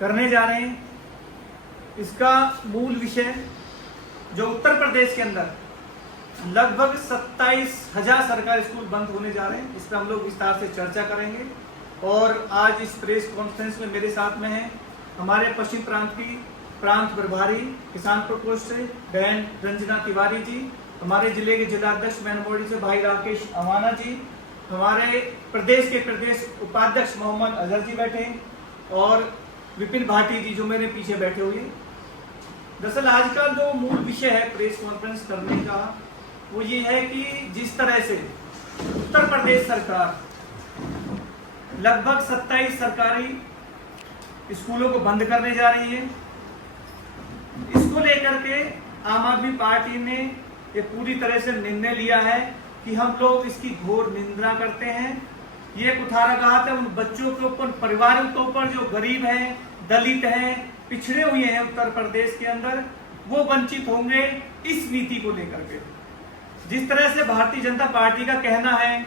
करने जा रहे हैं। इसका मूल विषय जो उत्तर प्रदेश के अंदर लगभग 27,000 सरकारी स्कूल बंद होने जा रहे हैं, इस पर हम लोग विस्तार से चर्चा करेंगे। और आज इस प्रेस कॉन्फ्रेंस में मेरे साथ में हैं हमारे पश्चिम प्रांत की प्रांत प्रभारी किसान प्रकोष्ठ से बहन रंजना तिवारी जी, हमारे जिले के जिलाध्यक्ष मैनमोड़ी से भाई राकेश अवाना जी, हमारे प्रदेश के प्रदेश उपाध्यक्ष मोहम्मद अजहर जी बैठे, और विपिन भाटी जी जो मेरे पीछे बैठे हुए। दरअसल आज का जो मूल विषय है प्रेस कॉन्फ्रेंस करने का वो ये है कि जिस तरह से उत्तर प्रदेश सरकार लगभग 27 सरकारी स्कूलों को बंद करने जा रही है, इसको लेकर के आम आदमी पार्टी ने ये पूरी तरह से निर्णय लिया है कि हम लोग इसकी घोर निंदा करते हैं। ये कुठाराघात है उन बच्चों के ऊपर, परिवारों के ऊपर जो गरीब हैं, दलित हैं, पिछड़े हुए हैं उत्तर प्रदेश के अंदर, वो वंचित होंगे इस नीति को लेकर के। जिस तरह से भारतीय जनता पार्टी का कहना है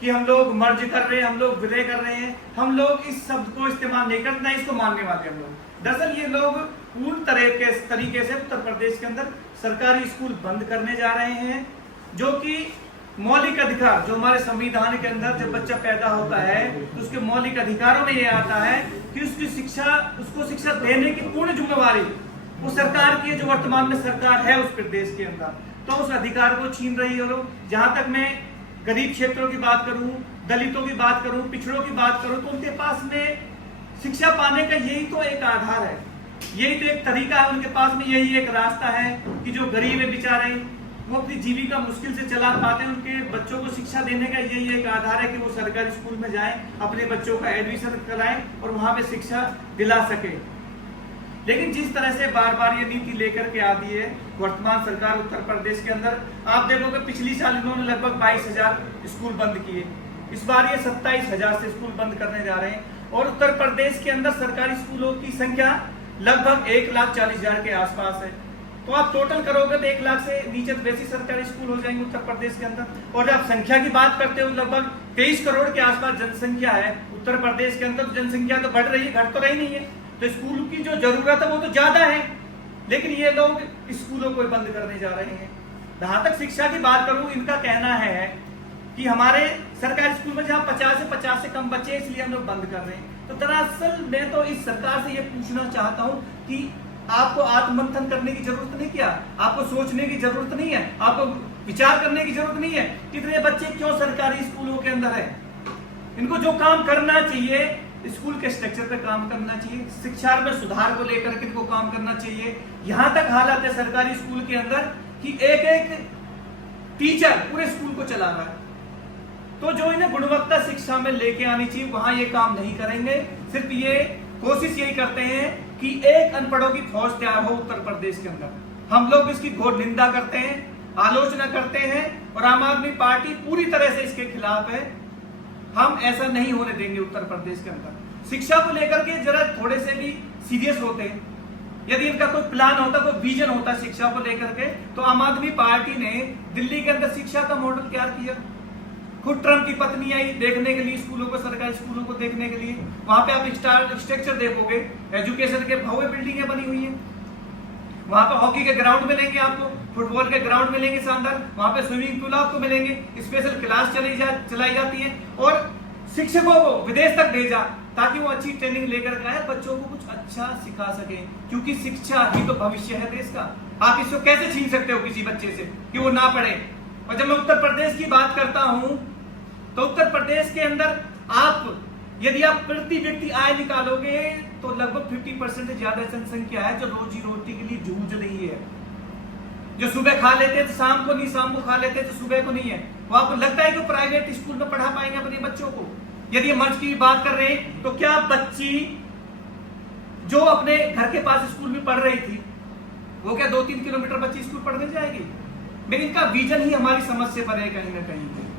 कि हम लोग मर्ज कर रहे हैं, हम लोग विलय कर रहे हैं, हम लोग इस शब्द को इस्तेमाल नहीं करते, ना इसको मानने वाले हम लोग। दरअसल ये लोग पूर्ण तरीके से उत्तर प्रदेश के अंदर सरकारी स्कूल बंद करने जा रहे हैं, जो कि मौलिक अधिकार जो हमारे संविधान के अंदर जब बच्चा पैदा होता है तो उसके मौलिक अधिकारों में ये आता है कि उसको शिक्षा देने की पूर्ण जिम्मेवारी वो सरकार की है, जो वर्तमान में सरकार है उस प्रदेश के अंदर। तो उस अधिकार को छीन रही है लोग। जहां तक मैं गरीब क्षेत्रों की बात करूं, दलितों की बात करूं, पिछड़ों की बात करूं, तो उनके पास में शिक्षा पाने का यही तो एक आधार है, यही तो एक तरीका है, उनके पास में यही एक रास्ता है कि जो गरीब है बेचारे वो अपनी जीविका मुश्किल से चला पाते हैं, उनके बच्चों को शिक्षा देने का यही एक आधार है कि वो सरकारी स्कूल में जाएं, अपने बच्चों का एडमिशन कराएं और वहां पे शिक्षा दिला सके। लेकिन जिस तरह से बार बार ये नीति लेकर के आती है वर्तमान सरकार उत्तर प्रदेश के अंदर, आप देखोगे पिछली साल इन्होंने लगभग 22,000 स्कूल बंद किए, इस बार ये 27,000 से स्कूल बंद करने जा रहे हैं। और उत्तर प्रदेश के अंदर सरकारी स्कूलों की संख्या लगभग 1,40,000 के आसपास है। तो आप टोटल करोगे तो 1 लाख से नीचे वैसे सरकारी स्कूल हो जाएंगे उत्तर प्रदेश के अंदर। और जब संख्या की बात करते हो लगभग 23 करोड़ के आसपास जनसंख्या है उत्तर प्रदेश के अंदर, तो जनसंख्या तो बढ़ रही है, घट तो रही नहीं है। तो स्कूल की जो जरूरत है वो तो ज्यादा है, लेकिन ये लोग स्कूलों को बंद करने जा रहे हैं। जहां तक शिक्षा की बात करूं, इनका कहना है कि हमारे सरकारी स्कूल में जहां 50 से कम बच्चे इसलिए हम लोग बंद कर रहे हैं। तो दरअसल मैं तो इस सरकार से ये पूछना चाहता हूं कि आपको आत्ममंथन करने की जरूरत नहीं, क्या आपको सोचने की जरूरत नहीं है, आपको विचार करने की जरूरत नहीं है कितने बच्चे क्यों सरकारी स्कूलों के अंदर है। इनको जो काम करना चाहिए स्कूल के स्ट्रक्चर पे काम करना चाहिए, शिक्षा में सुधार को लेकर के इनको काम करना चाहिए। यहां तक हालत है सरकारी स्कूल के अंदर कि एक एक टीचर पूरे स्कूल को चला रहा है। तो जो इन्हें गुणवत्ता शिक्षा में लेके आनी चाहिए वहां ये काम नहीं करेंगे, सिर्फ ये कोशिश यही करते हैं कि एक अनपढ़ों की फौज तैयार हो उत्तर प्रदेश के अंदर। हम लोग इसकी घोर निंदा करते हैं, आलोचना करते हैं, और आम आदमी पार्टी पूरी तरह से इसके खिलाफ है। हम ऐसा नहीं होने देंगे उत्तर प्रदेश के अंदर। शिक्षा को लेकर के जरा थोड़े से भी सीरियस होते हैं, यदि इनका कोई प्लान होता, कोई विजन होता शिक्षा को लेकर के, तो आम आदमी पार्टी ने दिल्ली के अंदर शिक्षा का मॉडल तैयार किया। खुद ट्रम्प की पत्नी आई देखने के लिए स्कूलों को, सरकारी स्कूलों को देखने के लिए। वहां पे आप स्ट्रक्चर देखोगे, एजुकेशन के भव्य बिल्डिंगें बनी हुई हैं। वहां पे हॉकी के ग्राउंड मिलेंगे आपको, फुटबॉल के ग्राउंड मिलेंगे शानदार, वहां पे स्विमिंग पूल आपको मिलेंगे, स्पेशल क्लास चलाई जाती है, और शिक्षकों को विदेश तक भेजा ताकि वो अच्छी ट्रेनिंग लेकर के आए, बच्चों को कुछ अच्छा सिखा सके, क्योंकि शिक्षा ही तो भविष्य है देश का। आप इसको कैसे छीन सकते हो किसी बच्चे से कि वो ना पढ़े। और जब मैं उत्तर प्रदेश की बात करता हूं तो उत्तर प्रदेश के अंदर यदि आप प्रति व्यक्ति आय निकालोगे तो लगभग 50% से ज्यादा जनसंख्या है जो रोजी रोटी के लिए जूझ रही है, जो सुबह खा लेते हैं तो शाम को नहीं, शाम को खा लेते हैं तो सुबह को नहीं है। वो आपको लगता है कि प्राइवेट स्कूल में पढ़ा पाएंगे अपने बच्चों को। यदि मर्ज की बात कर रहे हैं तो क्या बच्ची जो अपने घर के पास स्कूल में पढ़ रही थी वो क्या 2-3 किलोमीटर बच्ची स्कूल पढ़ने जाएगी? लेकिन इनका विजन ही हमारी समझ से परे कहीं ना कहीं।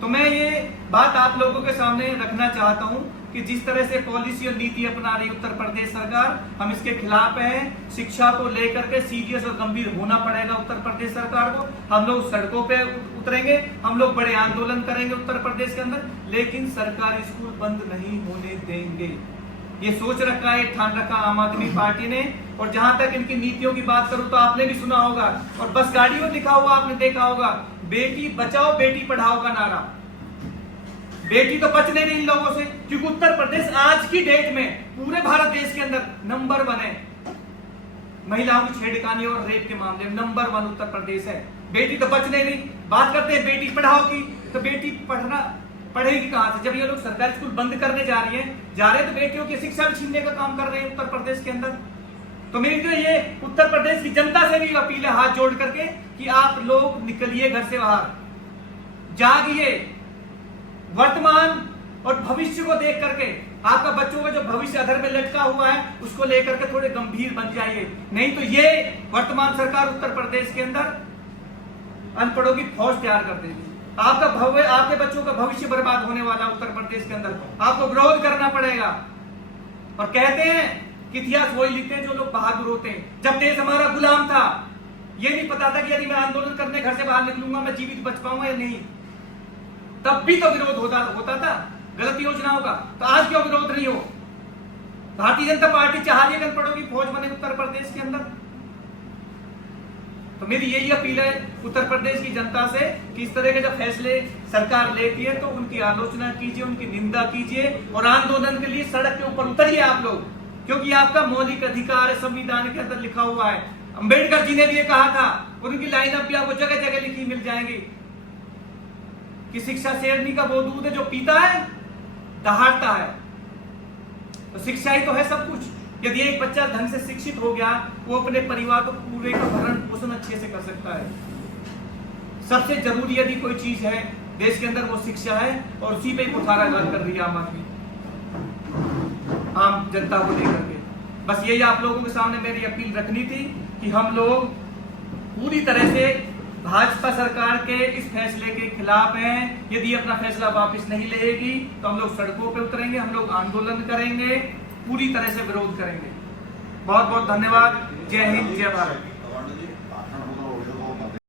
तो मैं ये बात आप लोगों के सामने रखना चाहता हूं कि जिस तरह से पॉलिसी और नीति अपना रही उत्तर प्रदेश सरकार, हम इसके खिलाफ हैं। शिक्षा को लेकर के सीरियस और गंभीर होना पड़ेगा उत्तर प्रदेश सरकार को। हम लोग सड़कों पे उतरेंगे, हम लोग बड़े आंदोलन करेंगे उत्तर प्रदेश के अंदर, लेकिन सरकारी स्कूल बंद नहीं होने देंगे। ये सोच रखा है, ठान रखा आम आदमी पार्टी ने। और जहां तक इनकी नीतियों की बात करूं तो आपने भी सुना होगा और बस गाड़ी में लिखा हुआ आपने देखा होगा, बेटी बचाओ बेटी पढ़ाओ का नारा। बेटी तो बच नहीं रही इन लोगों से, क्योंकि उत्तर प्रदेश आज की डेट में पूरे भारत देश के अंदर नंबर 1 है महिलाओं की छेड़खानी और रेप के मामले में। नंबर 1 उत्तर प्रदेश है। बेटी तो बच नहीं रही। बात करते हैं बेटी पढ़ाओ की, तो बेटी पढ़ेगी कहां से, जब ये लोग सरकारी स्कूल बंद करने जा रहे हैं तो बेटियों की शिक्षा भी छीनने का काम कर रहे हैं उत्तर प्रदेश के अंदर। तो मेरी तो ये उत्तर प्रदेश की जनता से भी अपील है हाथ जोड़ करके कि आप लोग निकलिए घर से बाहर, जागिए, वर्तमान और भविष्य को देख करके आपका बच्चों का जो भविष्य अधर में लटका हुआ है उसको लेकर के थोड़े गंभीर बन जाइए। नहीं तो ये वर्तमान सरकार उत्तर प्रदेश के अंदर अनपढ़ों की फौज तैयार कर देगी। आपके बच्चों का भविष्य बर्बाद होने वाला उत्तर प्रदेश के अंदर। आपको विरोध करना पड़ेगा। और कहते हैं कि इतिहास वही लिखते हैं जो लोग बहादुर होते हैं। जब देश हमारा गुलाम था, ये नहीं पता था कि यदि मैं आंदोलन करने घर से बाहर निकलूंगा मैं जीवित बच पाऊंगा या नहीं, तब भी तो विरोध होता था गलत योजनाओं का। तो आज क्यों विरोध नहीं हो? भारतीय जनता पार्टी चाह रही है अनपढ़ों की फौज बने उत्तर प्रदेश के अंदर। तो मेरी यही अपील है उत्तर प्रदेश की जनता से कि इस तरह के जब फैसले सरकार लेती है तो उनकी आलोचना कीजिए, उनकी निंदा कीजिए और आंदोलन के लिए सड़क के ऊपर उतरिए आप लोग, क्योंकि आपका मौलिक अधिकार है, संविधान के अंदर लिखा हुआ है। अंबेडकर जी ने भी ये कहा था, उनकी लाइन अब भी आपको जगह जगह लिखी मिल जाएंगी कि शिक्षा शेरनी का वो दूध है जो पीता है दहाड़ता है। तो शिक्षा ही तो है सब कुछ। यदि एक बच्चा ढंग से शिक्षित हो गया, वो अपने परिवार को पूरे का भरण पोषण अच्छे से कर सकता है। सबसे जरूरी यदि कोई चीज है देश के अंदर वो शिक्षा है, और उसी पे कुठाराघात कर रही है आम आदमी, आम जनता को लेकर के। बस यही आप लोगों के सामने मेरी अपील रखनी थी कि हम लोग पूरी तरह से भाजपा सरकार के इस फैसले के खिलाफ हैं। यदि अपना फैसला वापस नहीं लेगी तो हम लोग सड़कों पे उतरेंगे, हम लोग आंदोलन करेंगे, पूरी तरह से विरोध करेंगे। बहुत बहुत धन्यवाद। जय हिंद, जय भारत।